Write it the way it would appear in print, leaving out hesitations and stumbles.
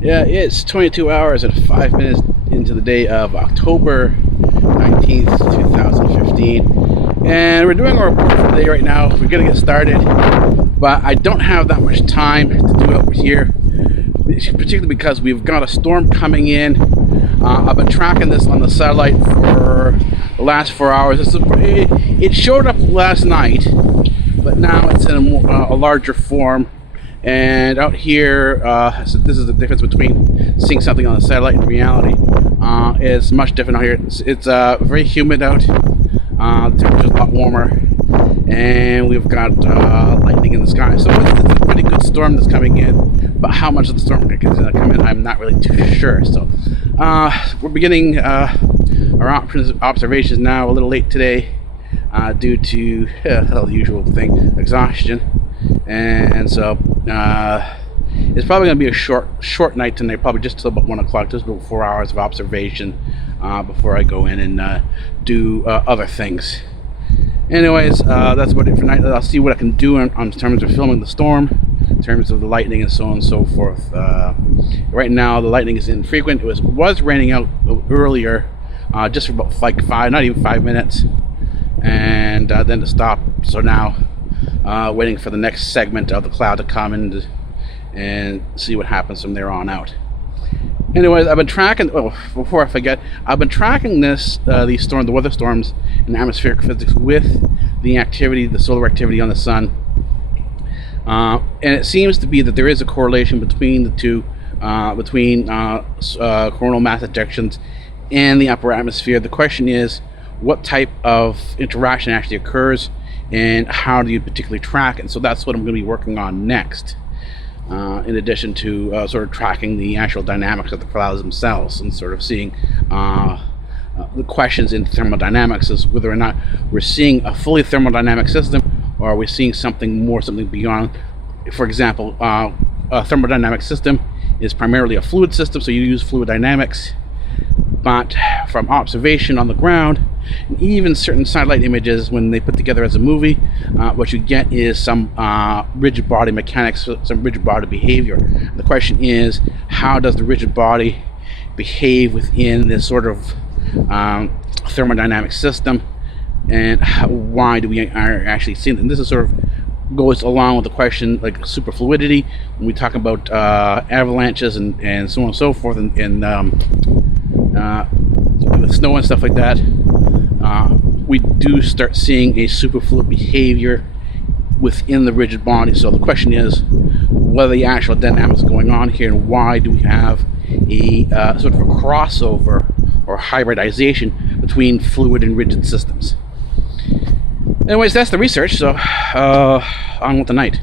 Yeah, it's 22 hours and 5 minutes into the day of October 19th, 2015. And we're doing our report for the day right now. We're going to get started, but I don't have that much time to do it over here, particularly because we've got a storm coming in. I've been tracking this on the satellite for the last 4 hours. It showed up last night, but now it's in a larger form. And out here, so this is the difference between seeing something on the satellite and reality. It's much different out here. It's very humid out. The temperature's a lot warmer, and we've got lightning in the sky. So it's a pretty good storm that's coming in. But how much of the storm is going to come in, I'm not really too sure. So we're beginning our observations now a little late today due to the usual thing, exhaustion. And so it's probably going to be a short night tonight, probably just till about 1 o'clock, just about 4 hours of observation before I go in and do other things. Anyways, that's about it for tonight. I'll see what I can do on terms of filming the storm, in terms of the lightning and so on and so forth. Right now the lightning is infrequent. It was raining out earlier, just for about not even 5 minutes, and then to stop. So now waiting for the next segment of the cloud to come in and see what happens from there on out. Anyways, I've been tracking. Oh, before I forget, I've been tracking the weather storms in atmospheric physics with the solar activity on the sun, and it seems to be that there is a correlation between the two, between coronal mass ejections and the upper atmosphere. The question is, what type of interaction actually occurs, and how do you particularly track it? So that's what I'm going to be working on next, in addition to sort of tracking the actual dynamics of the clouds themselves, and sort of seeing the questions in thermodynamics is whether or not we're seeing a fully thermodynamic system, or are we seeing something beyond. For example, a thermodynamic system is primarily a fluid system, so you use fluid dynamics. But from observation on the ground, and even certain satellite images, when they put together as a movie, what you get is some rigid body mechanics, some rigid body behavior. The question is, how does the rigid body behave within this sort of thermodynamic system, and why do we actually see it? And this is sort of goes along with the question like superfluidity, when we talk about avalanches and so on and so forth, and with snow and stuff like that. We do start seeing a superfluid behavior within the rigid body. So the question is, what are the actual dynamics going on here, and why do we have a sort of a crossover or hybridization between fluid and rigid systems? Anyways, that's the research, so on with the night.